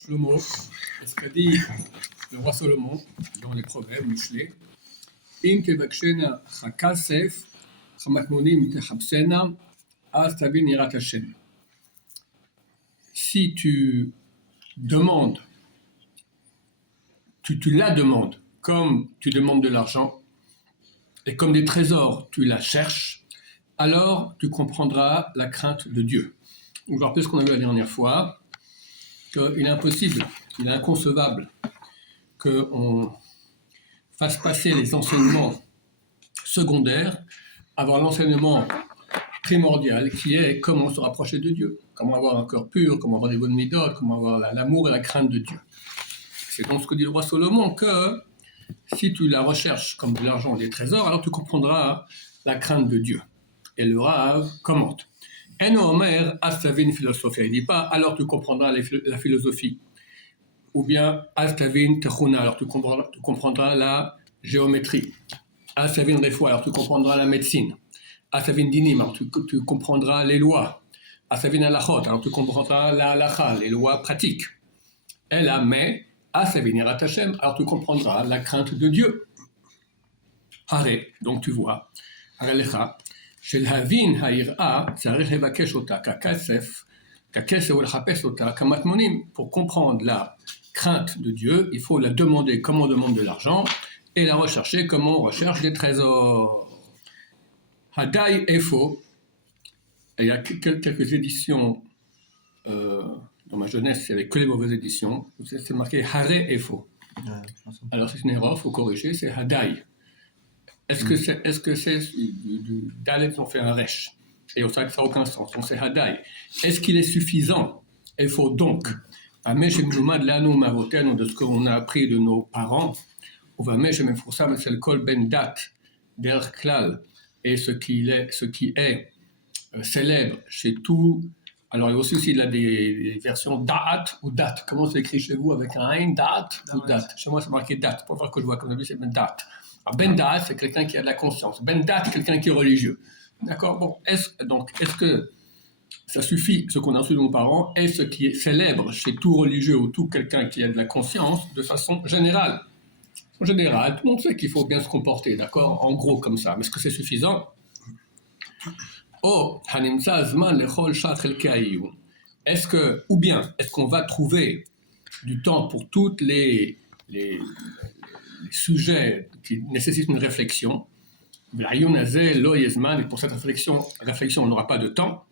Shlomo, ce qu'a dit le roi Salomon dans les Proverbes, Michelet, Im tevakshena chakasef, chamatmonim techapsena, az tavin yirat Hashem. Si tu demandes, tu la demandes, comme tu demandes de l'argent, et comme des trésors, tu la cherches, alors tu comprendras la crainte de Dieu. On va rappeler ce qu'on a vu la dernière fois, qu'il est impossible, il est inconcevable qu'on fasse passer les enseignements secondaires avant l'enseignement primordial qui est comment se rapprocher de Dieu, comment avoir un cœur pur, comment avoir des bonnes méthodes, comment avoir l'amour et la crainte de Dieu. C'est donc ce que dit le roi Salomon, que si tu la recherches comme de l'argent et des trésors, alors tu comprendras la crainte de Dieu. Et le Rav commente. En Omer, Astavin philosophie, il ne dit pas alors tu comprendras la philosophie. Ou bien Astavin techuna, alors tu comprendras la géométrie. Astavin refoua, alors tu comprendras la médecine. Astavin dinim, alors tu comprendras les lois. Astavin halachot, alors tu comprendras la halacha, les lois pratiques. Elle a mais Astavin yirat Hashem, alors tu comprendras la crainte de Dieu. Hare, donc tu vois, Hare lecha. שלהבין היראה צריך לבקש אותה ככסף ולחפש אותה כמטמונים. Pour comprendre la crainte de Dieu, il faut la demander comme on demande de l'argent et la rechercher comme on recherche des trésors. Hadai Efo, il y a quelques éditions dans ma jeunesse, il n'y avait que les mauvaises éditions, c'est marqué Hare Efo. Alors c'est une erreur, il faut corriger, c'est Hadai. Est-ce que c'est du Dalet, on fait un Resh? Et ça n'a aucun sens, on sait Hadai. Est-ce qu'il est suffisant? Il faut donc, de ce qu'on a appris de nos parents, c'est le Kol Ben Dat, Der Klal, et ce qui est célèbre chez tout. Alors il y a aussi il a des versions Da'at ou Dat. Comment c'est écrit chez vous avec un Ain, Da'at ou Dat? Chez moi c'est marqué Dat, pour voir que je vois, comme d'habitude c'est Ben Dat. Alors, Ben Da'at, c'est quelqu'un qui a de la conscience. Ben Dat, c'est quelqu'un qui est religieux. D'accord? Bon, est-ce que ça suffit, ce qu'on a reçu de nos parents, est ce qui est célèbre chez tout religieux ou tout quelqu'un qui a de la conscience de façon générale? En général, tout le monde sait qu'il faut bien se comporter, d'accord? En gros, comme ça. Mais est-ce que c'est suffisant? Oh, Hanimsa Zman Lechol Shach Elkei. Ou bien, est-ce qu'on va trouver du temps pour toutes les sujets qui nécessitent une réflexion? Et pour cette réflexion, on n'aura pas de temps.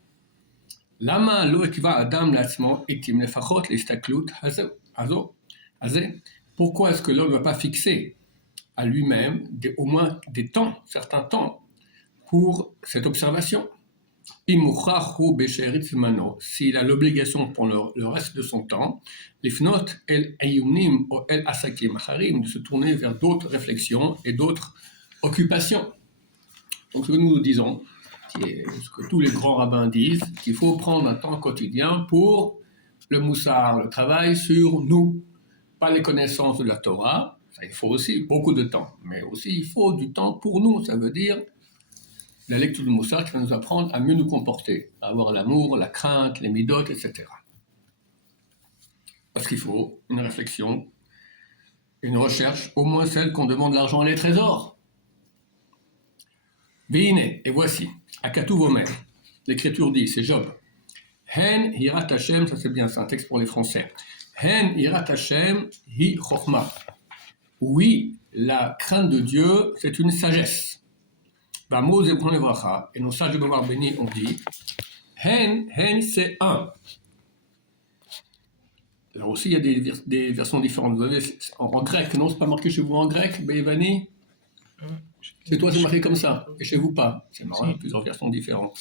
Lama lo ekva adam latzmo etim lefachot leistaklut hazo. Pourquoi est-ce que l'homme ne va pas fixer à lui-même au moins des temps, certains temps, pour cette observation? S'il a l'obligation pour le reste de son temps, de se tourner vers d'autres réflexions et d'autres occupations. Donc ce que nous disons, ce que tous les grands rabbins disent, qu'il faut prendre un temps quotidien pour le moussar, le travail sur nous, pas les connaissances de la Torah. Ça, il faut aussi beaucoup de temps, mais aussi il faut du temps pour nous, ça veut dire la lecture du Moussar qui va nous apprendre à mieux nous comporter, à avoir l'amour, la crainte, les midotes, etc. Parce qu'il faut une réflexion, une recherche, au moins celle qu'on demande l'argent et les trésors. Vine, et voici, Akatou Vomer, l'écriture dit, c'est Job. Hen hirat Hashem, ça c'est bien, c'est un texte pour les Français. Hen hirat Hashem hi chokhma. Oui, la crainte de Dieu, c'est une sagesse. Et nos sages de Bavar Béni ont dit Hen, c'est un. Alors aussi, il y a des versions différentes. Vous avez en grec, non, c'est pas marqué chez vous en grec, Bévani? Chez toi, c'est marqué comme ça, et chez vous pas. C'est marrant, il y a plusieurs versions différentes.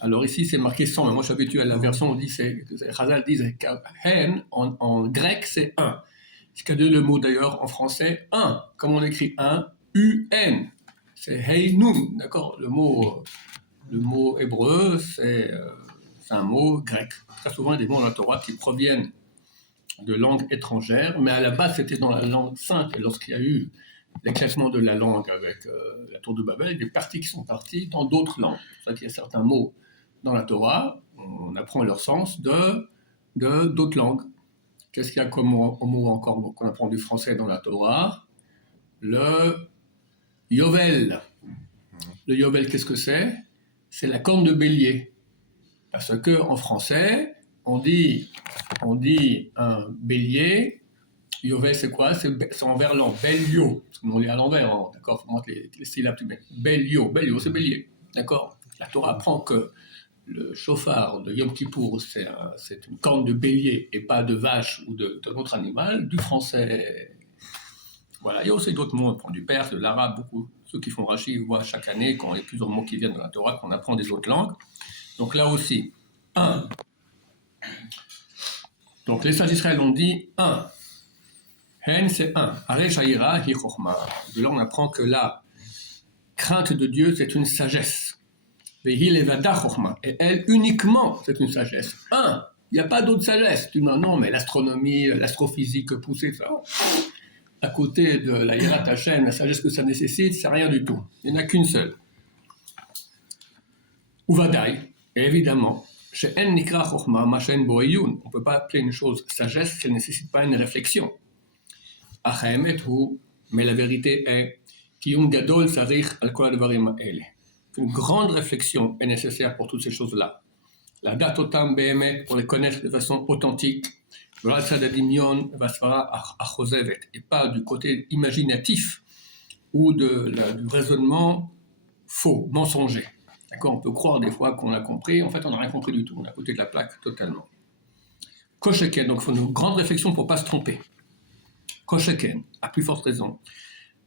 Alors ici, c'est marqué 100, mais moi je suis habitué à la version, on dit, Chazal dit Hen, en grec, c'est un. Ce qu'a dit le mot d'ailleurs en français, un. Comment on écrit un? U-N. C'est Hey Nun, d'accord? Le mot hébreu, c'est un mot grec. Très souvent, il y a des mots dans la Torah qui proviennent de langues étrangères, mais à la base, c'était dans la langue sainte. Et lorsqu'il y a eu l'éclatement de la langue avec la tour de Babel, il y a des parties qui sont parties dans d'autres langues. C'est pour ça qu'il y a certains mots dans la Torah, on apprend leur sens de d'autres langues. Qu'est-ce qu'il y a comme mot encore qu'on apprend du français dans la Torah? Le Yovel. Le Yovel, qu'est-ce que c'est? C'est la corne de bélier. Parce que en français, on dit un bélier. Yovel, c'est quoi? C'est envers l'an. Bellio. Parce qu'on lit à l'envers, hein, d'accord? Il faut mettre les syllabes tout de même. Bellio, c'est bélier. D'accord? La Torah apprend que le chauffard de Yom Kippour, c'est une corne de bélier et pas de vache ou d'un autre animal. Du français. Voilà. Il y a aussi d'autres mots. On prend du perse, de l'arabe, beaucoup. Ceux qui font Rashi voient chaque année, quand il y a plusieurs mots qui viennent de la Torah, qu'on apprend des autres langues. Donc là aussi, un. Donc les sages d'Israël ont dit un. Hen, c'est un. Are Shaira, hi chokhma. De là, on apprend que la crainte de Dieu, c'est une sagesse. Vehi levada chokhma. Et elle, uniquement, c'est une sagesse. Un. Il n'y a pas d'autre sagesse. Tu dis non, mais l'astronomie, l'astrophysique poussée, ça. À côté de la Yirat Hashem, la sagesse que ça nécessite, c'est rien du tout. Il n'y en a qu'une seule. Uvadai, et évidemment, she'en nikra chokhma ma she'en bo iyun. On ne peut pas appeler une chose sagesse si elle ne nécessite pas une réflexion. Achaemet hu, mais la vérité est qu'une grande réflexion est nécessaire pour toutes ces choses-là. La date autant behemet pour les connaître de façon authentique. Et pas du côté imaginatif ou du raisonnement faux, mensonger. D'accord, on peut croire des fois qu'on a compris, en fait on n'a rien compris du tout, on est à côté de la plaque totalement. Kosheken, donc il faut une grande réflexion pour ne pas se tromper. Kosheken, à plus forte raison.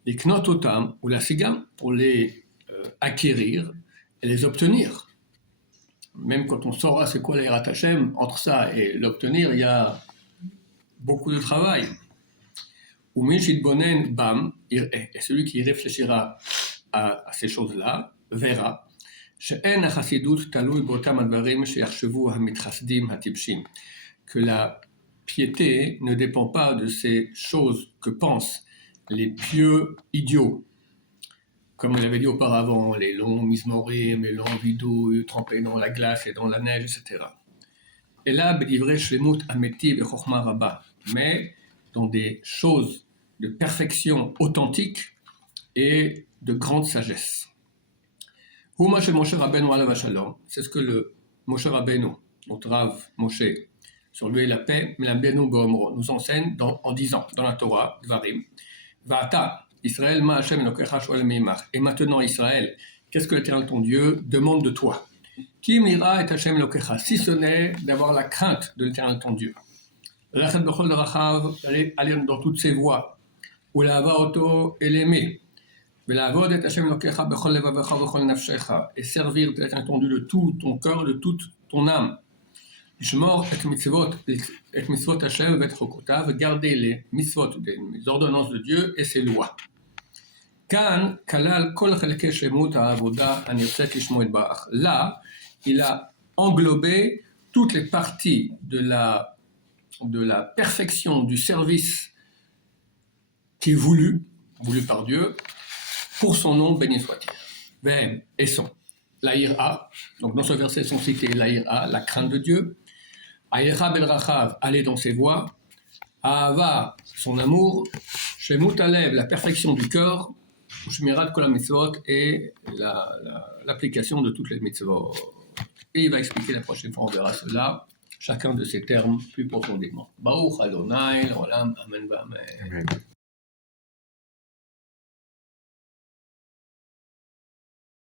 Les knototam ou la sigam pour les acquérir et les obtenir. Même quand on saura c'est quoi la Yirat Hashem, entre ça et l'obtenir, il y a beaucoup de travail. Ou Mishit Bonen Bam, et celui qui réfléchira à ces choses-là, verra que la piété ne dépend pas de ces choses que pensent les pieux idiots. Comme on l'avait dit auparavant, les longs mismorim, les longs vidous trempés dans la glace et dans la neige, etc. Et là, mais dans des choses de perfection authentique et de grande sagesse. C'est ce que le Moshe Rabbeinu, notre Rav Moshe, sur lui et la paix, nous enseigne en disant dans la Torah, Dvarim, Va'ata, Israël, ma Hashem Elokecha shoel meimach. Et maintenant, Israël, qu'est-ce que l'Éternel ton Dieu demande de toi? Ki mira et Hashem Elokecha, si ce n'est d'avoir la crainte de l'Éternel ton Dieu. Aller dans toutes ses voies, ou la auto et l'aimer. Et servir l'Éternel ton Dieu de tout ton cœur, de toute ton âme. Garder les mitzvot, les ordonnances de Dieu et ses lois. Là, il a englobé toutes les parties de la perfection du service qui est voulu par Dieu, pour son nom béni soit-il. Vem et son. La ira, donc dans ce verset sont cités la ira, la crainte de Dieu. Aïra bel rachav, aller dans ses voies. Ahava, son amour. Shemut alev, la perfection du cœur. Shmirat kol mitzvot, et l'application de toutes les mitzvot. Et il va expliquer la prochaine fois, on verra cela, chacun de ces termes plus profondément. Baruch Adonai, l'olam, amen, amen.